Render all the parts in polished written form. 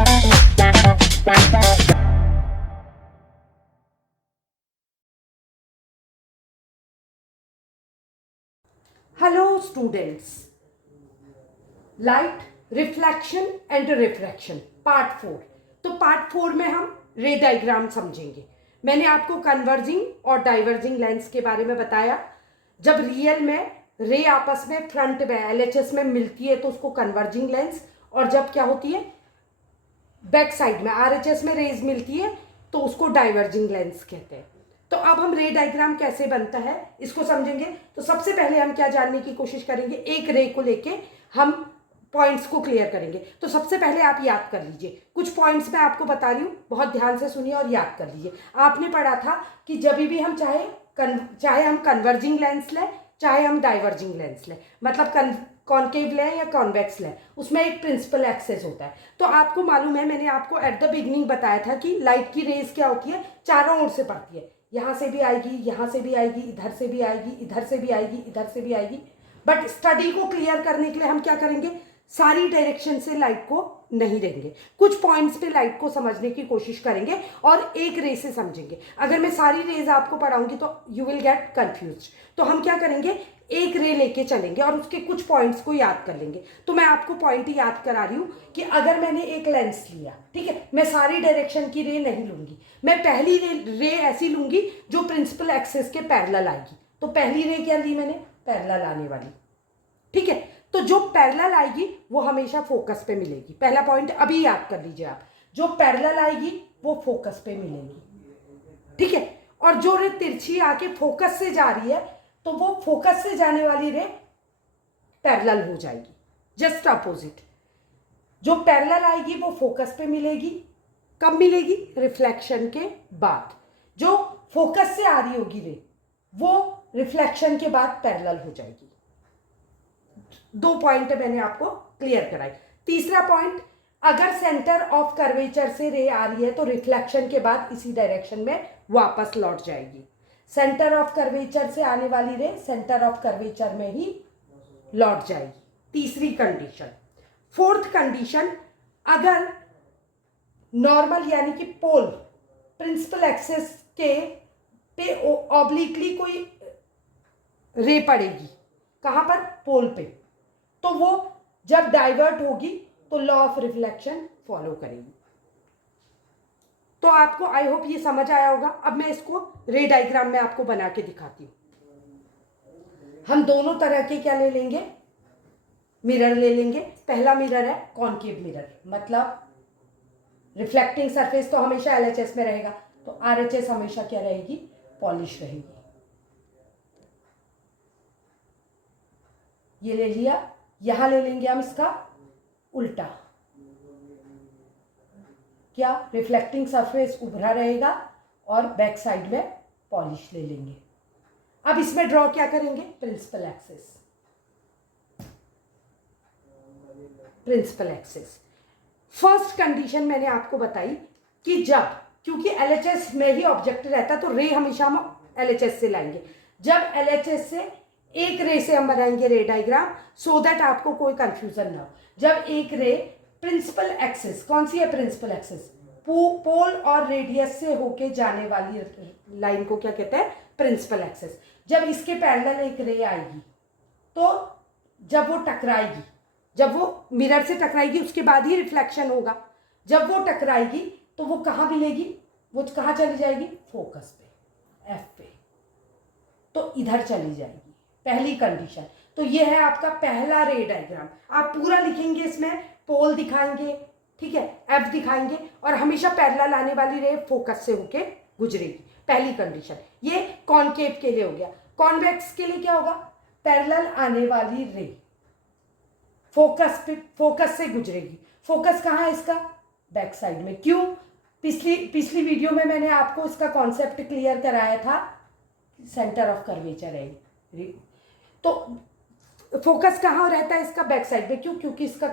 Hello students, light reflection and refraction part 4। तो part 4 में हम रे डायग्राम समझेंगे। मैंने आपको कन्वर्जिंग और डाइवर्जिंग लेंस के बारे में बताया। जब रियल में रे आपस में फ्रंट में एलएचएस में मिलती है तो उसको कन्वर्जिंग लेंस, और जब क्या होती है बैक साइड में आरएचएस में रेज मिलती है तो उसको डाइवर्जिंग लेंस कहते हैं। तो अब हम रे डायग्राम कैसे बनता है इसको समझेंगे। तो सबसे पहले हम क्या जानने की कोशिश करेंगे, एक रे को लेके हम पॉइंट्स को क्लियर करेंगे। तो सबसे पहले आप याद कर लीजिए, कुछ पॉइंट्स मैं आपको बता रही हूँ, बहुत ध्यान से सुनिए और याद कर लीजिए। आपने पढ़ा था कि जब भी हम चाहे हम कन्वर्जिंग लेंस लें चाहे हम डाइवर्जिंग लेंस लें, मतलब कॉनकेव लें या कॉन्वेक्स लें, उसमें एक प्रिंसिपल एक्सेस होता है। तो आपको मालूम है, मैंने आपको एट द बिगिनिंग बताया था कि लाइट की रेज क्या होती है, चारों ओर से पड़ती है। यहाँ से भी आएगी, यहाँ से भी आएगी, इधर से भी आएगी, इधर से भी आएगी, इधर से भी आएगी। बट स्टडी को क्लियर करने के लिए हम क्या करेंगे, सारी डायरेक्शन से लाइट को नहीं देंगे, कुछ पॉइंट्स पे लाइट को समझने की कोशिश करेंगे और एक रे से समझेंगे। अगर मैं सारी रेज आपको पढ़ाऊंगी तो यू विल गेट कंफ्यूज। तो हम क्या करेंगे, एक रे लेके चलेंगे और उसके कुछ पॉइंट्स को याद कर लेंगे। तो मैं आपको पॉइंट याद करा रही हूं कि अगर मैंने एक लेंस लिया, ठीक है, मैं सारी डायरेक्शन की रे नहीं लूंगी, मैं पहली रे ऐसी लूंगी जो प्रिंसिपल एक्सेस के पैरेलल आएगी। तो पहली रे क्या ली मैंने, पैरेलल आने वाली, ठीक है। तो जो पैरेलल आएगी वो हमेशा फोकस पे मिलेगी। पहला पॉइंट अभी याद कर लीजिए आप, जो पैरेलल आएगी वो फोकस पे मिलेगी, ठीक है। और जो रे तिरछी आके फोकस से जा रही है तो वो फोकस से जाने वाली रे पैरेलल हो जाएगी, जस्ट अपोजिट। जो पैरेलल आएगी वो फोकस पे मिलेगी, कब मिलेगी, रिफ्लेक्शन के बाद। जो फोकस से आ रही होगी रे वो रिफ्लेक्शन के बाद पैरेलल हो जाएगी। दो पॉइंट मैंने आपको क्लियर कराई। तीसरा पॉइंट, अगर सेंटर ऑफ कर्वेचर से रे आ रही है तो रिफ्लेक्शन के बाद इसी डायरेक्शन में वापस लौट जाएगी। सेंटर ऑफ कर्वेचर से आने वाली रे सेंटर ऑफ कर्वेचर में ही लौट जाएगी, तीसरी कंडीशन। फोर्थ कंडीशन, अगर नॉर्मल यानी कि पोल प्रिंसिपल एक्सेस के पे ऑब्लिकली कोई रे पड़ेगी, कहां पर, पोल पे, तो वो जब डाइवर्ट होगी तो लॉ ऑफ रिफ्लेक्शन फॉलो करेगी। तो आपको आई होप ये समझ आया होगा। अब मैं इसको रे डायग्राम में आपको बना के दिखाती हूं। हम दोनों तरह के क्या ले लेंगे, मिरर ले लेंगे। पहला मिरर है कॉनकेव मिरर, मतलब रिफ्लेक्टिंग सरफेस तो हमेशा एलएचएस में रहेगा, तो आरएचएस हमेशा क्या रहेगी, पॉलिश रहेगी। ये ले लिया। यहां ले लेंगे हम इसका उल्टा, क्या, रिफ्लेक्टिंग सरफेस उभरा रहेगा और बैक साइड में पॉलिश ले लेंगे। अब इसमें ड्रॉ क्या करेंगे, principal axes, principal axes. First condition मैंने आपको बताई कि जब, क्योंकि एलएचएस में ही ऑब्जेक्ट रहता है तो रे हमेशा हम एलएचएस से लाएंगे। जब एलएचएस से एक रे से हम बनाएंगे रे डायग्राम, सो दैट आपको कोई कंफ्यूजन ना हो। जब एक रे प्रिंसिपल एक्सेस, कौन सी है प्रिंसिपल एक्सेस, पोल और रेडियस से होके जाने वाली लाइन को क्या कहते हैं, प्रिंसिपल एक्सेस। जब इसके पैरेलल एक रे आएगी तो जब वो टकराएगी, जब वो मिरर से टकराएगी उसके बाद ही रिफ्लेक्शन होगा। जब वो टकराएगी तो वो कहाँ मिलेगी, वो कहाँ चली जाएगी, फोकस पे, एफ पे, तो इधर चली जाएगी, पहली कंडीशन। तो ये है आपका पहला रे डायग्राम। आप पूरा लिखेंगे, इसमें पोल दिखाएंगे, ठीक है, एफ दिखाएंगे, और हमेशा पैरेलल आने वाली रे फोकस से होके गुजरेगी, पहली कंडीशन। ये कॉनकेव के लिए हो गया। कॉन्वेक्स के लिए क्या होगा, पैरेलल आने वाली रे फोकस से गुजरेगी। फोकस कहाँ है इसका, बैक साइड में। क्यों, पिछली वीडियो में मैंने आपको इसका कॉन्सेप्ट क्लियर कराया था, सेंटर ऑफ कर्वेचर है, तो फोकस कहाँ रहता है इसका, बैक साइड में। क्यों, क्योंकि इसका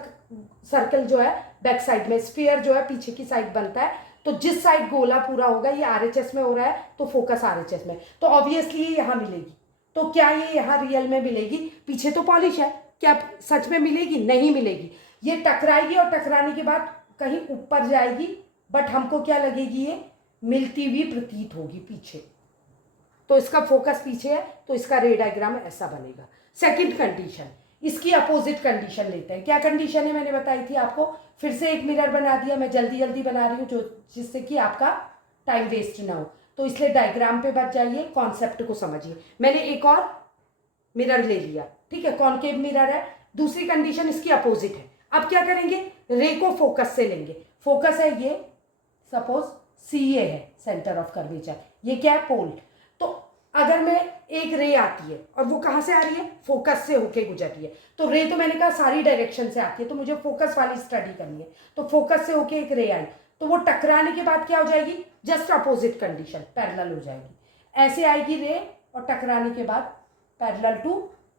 सर्कल जो है बैक साइड में, स्फीयर जो है पीछे की साइड बनता है, तो जिस साइड गोला पूरा होगा, ये आरएचएस में हो रहा है तो फोकस आरएचएस में, तो ऑब्वियसली ये यहाँ मिलेगी। तो क्या ये यहाँ रियल में मिलेगी, पीछे तो पॉलिश है, क्या सच में मिलेगी, नहीं मिलेगी। ये टकराएगी और टकराने के बाद कहीं ऊपर जाएगी, बट हमको क्या लगेगी, ये मिलती हुई प्रतीत होगी पीछे, तो इसका फोकस पीछे है, तो इसका रे डायग्राम ऐसा बनेगा। सेकंड कंडीशन, इसकी अपोजिट कंडीशन लेते हैं। क्या कंडीशन है मैंने बताई थी आपको, फिर से एक मिरर बना दिया, मैं जल्दी जल्दी बना रही हूँ जो जिससे कि आपका टाइम वेस्ट ना हो, तो इसलिए डायग्राम पे बच जाइए, कॉन्सेप्ट को समझिए। मैंने एक और मिरर ले लिया, ठीक है, कॉनकेव मिरर है। दूसरी कंडीशन इसकी अपोजिट है। अब क्या करेंगे, रे को फोकस से लेंगे। फोकस है ये, सपोज सी ए है, सेंटर ऑफ कर्वेचर, ये क्या है, पोल। तो अगर मैं एक रे आती है और वो कहाँ से आ रही है, फोकस से होके गुजर रही है, तो रे तो मैंने कहा सारी डायरेक्शन से आती है, तो मुझे फोकस वाली स्टडी करनी है। तो फोकस से होके एक रे आई, तो वो टकराने के बाद क्या हो जाएगी, जस्ट अपोजिट कंडीशन, पैरेलल हो जाएगी। ऐसे आएगी रे और टकराने के बाद पैरेलल टू,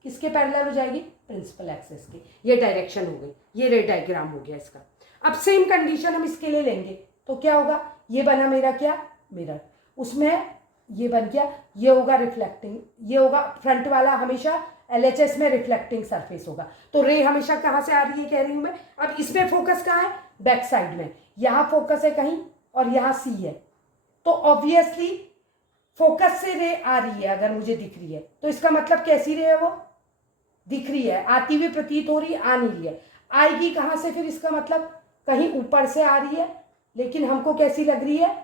किसके पैरेलल हो जाएगी, प्रिंसिपल एक्सिस के। ये डायरेक्शन हो गई, ये रे डायग्राम हो गया इसका। अब सेम कंडीशन हम इसके लिए लेंगे, तो क्या होगा, ये बना मेरा क्या, मिरर, उसमें ये बन गया, ये होगा रिफ्लेक्टिंग, ये होगा फ्रंट वाला हमेशा LHS में रिफ्लेक्टिंग सरफेस होगा। तो रे हमेशा कहाँ से आ रही है, कह रही हूँ मैं। अब इसमें फोकस कहाँ है, बैक साइड में, यहाँ फोकस है कहीं और यहाँ सी है, तो ऑब्वियसली फोकस से रे आ रही है, अगर मुझे दिख रही है तो इसका मतलब कैसी रे है, वो दिख रही है, आती हुई प्रतीत हो रही है, आ नहीं रही है। आएगी कहाँ से, फिर इसका मतलब कहीं ऊपर से आ रही है, लेकिन हमको कैसी लग रही है,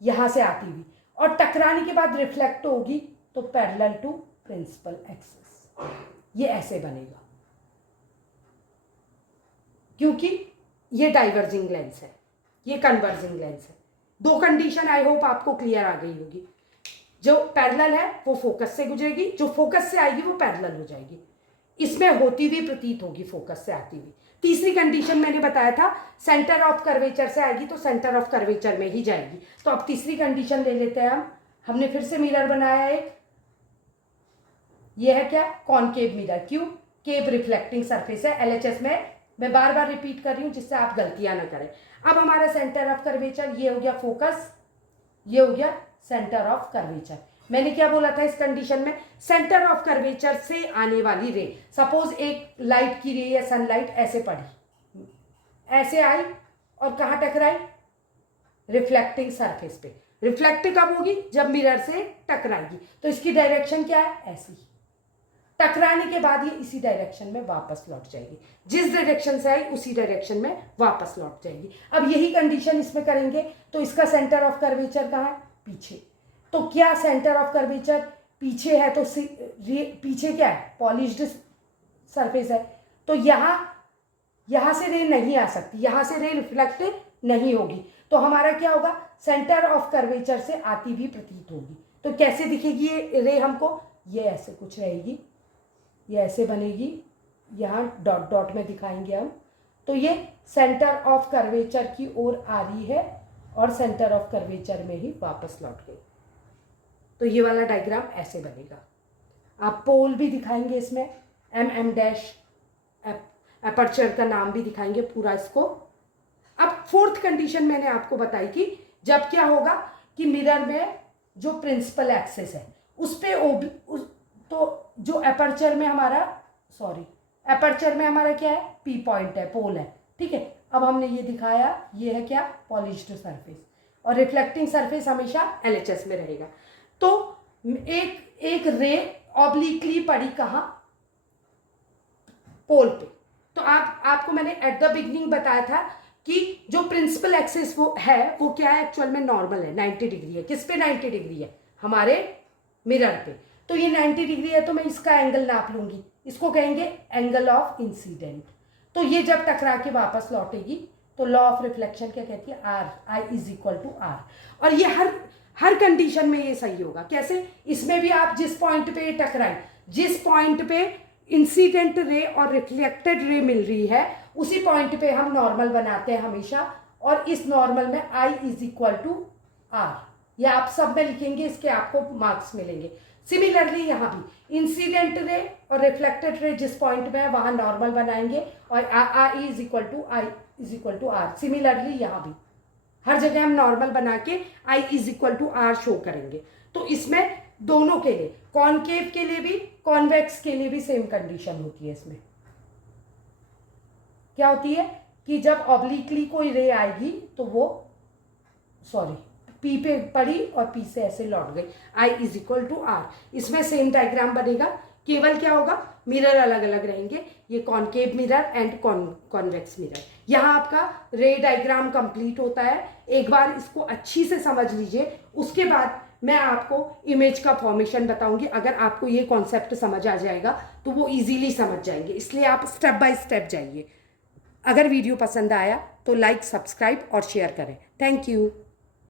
यहां से आती हुई, और टकराने के बाद रिफ्लेक्ट होगी, तो पैरेलल टू प्रिंसिपल एक्सिस, ये ऐसे बनेगा, क्योंकि ये डाइवर्जिंग लेंस है, ये कन्वर्जिंग लेंस है। दो कंडीशन आई होप आपको क्लियर आ गई होगी। जो पैरेलल है वो फोकस से गुजरेगी, जो फोकस से आएगी वो पैरेलल हो जाएगी, इसमें होती हुई प्रतीत होगी, फोकस से आती हुई। तीसरी कंडीशन मैंने बताया था, सेंटर ऑफ कर्वेचर से आएगी तो सेंटर ऑफ कर्वेचर में ही जाएगी। तो अब तीसरी कंडीशन ले लेते हैं हम। हमने फिर से मिरर बनाया एक, ये है क्या, कॉनकेव मिरर। क्यों, केव रिफ्लेक्टिंग सरफेस है, LHS में मैं बार बार रिपीट कर रही हूं जिससे आप गलतियां ना करें। अब हमारा सेंटर ऑफ कर्वेचर, ये हो गया फोकस, ये हो गया सेंटर ऑफ कर्वेचर। मैंने क्या बोला था इस कंडीशन में, सेंटर ऑफ कर्वेचर से आने वाली रे, सपोज एक लाइट की रे या सनलाइट ऐसे पड़ी, ऐसे आई और कहाँ टकराई, रिफ्लेक्टिंग सरफेस पे। रिफ्लेक्ट कब होगी, जब मिरर से टकराएगी, तो इसकी डायरेक्शन क्या है, ऐसी। टकराने के बाद ये इसी डायरेक्शन में वापस लौट जाएगी, जिस डायरेक्शन से आई उसी डायरेक्शन में वापस लौट जाएगी। अब यही कंडीशन इसमें करेंगे, तो इसका सेंटर ऑफ कर्वेचर कहाँ है, पीछे। तो क्या सेंटर ऑफ कर्वेचर पीछे है, तो पीछे क्या है, पॉलिश्ड सरफेस है, तो यहां से रे नहीं आ सकती, यहां से रे रिफ्लेक्ट नहीं होगी, तो हमारा क्या होगा, सेंटर ऑफ कर्वेचर से आती हुई प्रतीत होगी। तो कैसे दिखेगी ये रे हमको, ये ऐसे कुछ रहेगी, ये ऐसे बनेगी, यहाँ डॉट डॉट में दिखाएंगे हम, तो ये सेंटर ऑफ कर्वेचर की ओर आ रही है और सेंटर ऑफ कर्वेचर में ही वापस लौट गई। तो ये वाला डायग्राम ऐसे बनेगा। आप पोल भी दिखाएंगे इसमें, MM डैश, एपर्चर का नाम भी दिखाएंगे पूरा इसको। अब फोर्थ कंडीशन मैंने आपको बताई कि जब क्या होगा कि मिरर में जो प्रिंसिपल एक्सिस है उस पे तो जो एपर्चर में हमारा एपर्चर में हमारा क्या है, P पॉइंट है, पोल है, ठीक है। अब हमने ये दिखाया, ये है क्या, पॉलिश्ड सरफेस, और रिफ्लेक्टिंग सरफेस हमेशा LHS में रहेगा। तो एक रे ऑब्लिकली पड़ी कहाँ, पोल पे। तो आपको मैंने एट द बिगनिंग बताया था कि जो प्रिंसिपल एक्सिस वो क्या है, एक्चुअल में नॉर्मल है, 90 डिग्री है। किस पे 90 डिग्री है, हमारे मिरर पे। तो ये 90 डिग्री है, तो मैं इसका एंगल नाप लूंगी, इसको कहेंगे एंगल ऑफ इंसिडेंट। तो ये जब टकरा के वापस लौटेगी तो लॉ ऑफ रिफ्लेक्शन क्या कहती है, I = R। और ये हर कंडीशन में ये सही होगा। कैसे, इसमें भी आप जिस पॉइंट पे टकराए, जिस पॉइंट पे इंसिडेंट रे और रिफ्लेक्टेड रे मिल रही है, उसी पॉइंट पे हम नॉर्मल बनाते हैं हमेशा, और इस नॉर्मल में I = R, या आप सब में लिखेंगे, इसके आपको मार्क्स मिलेंगे। सिमिलरली यहाँ भी इंसिडेंट रे और रिफ्लेक्टेड रे जिस पॉइंट में है वहां नॉर्मल बनाएंगे, और I = R। सिमिलरली यहाँ भी हर जगह हम नॉर्मल बना के I = R शो करेंगे। तो इसमें दोनों के लिए, कॉनकेव के लिए भी, कॉन्वेक्स के लिए भी सेम कंडीशन होती है। इसमें क्या होती है कि जब ऑब्लिकली कोई रे आएगी तो वो सॉरी पी पे पड़ी और पी से ऐसे लौट गई, I is equal to are. इसमें सेम डायग्राम बनेगा, केवल क्या होगा, मिरर अलग अलग रहेंगे, ये concave mirror and convex mirror. यहाँ आपका रे डायग्राम कंप्लीट होता है। एक बार इसको अच्छी से समझ लीजिए, उसके बाद मैं आपको इमेज का फॉर्मेशन बताऊंगी। अगर आपको ये कॉन्सेप्ट समझ आ जाएगा तो वो इजीली समझ जाएंगे, इसलिए आप स्टेप बाय स्टेप जाइए। अगर वीडियो पसंद आया तो लाइक, सब्सक्राइब और शेयर करें। Thank you.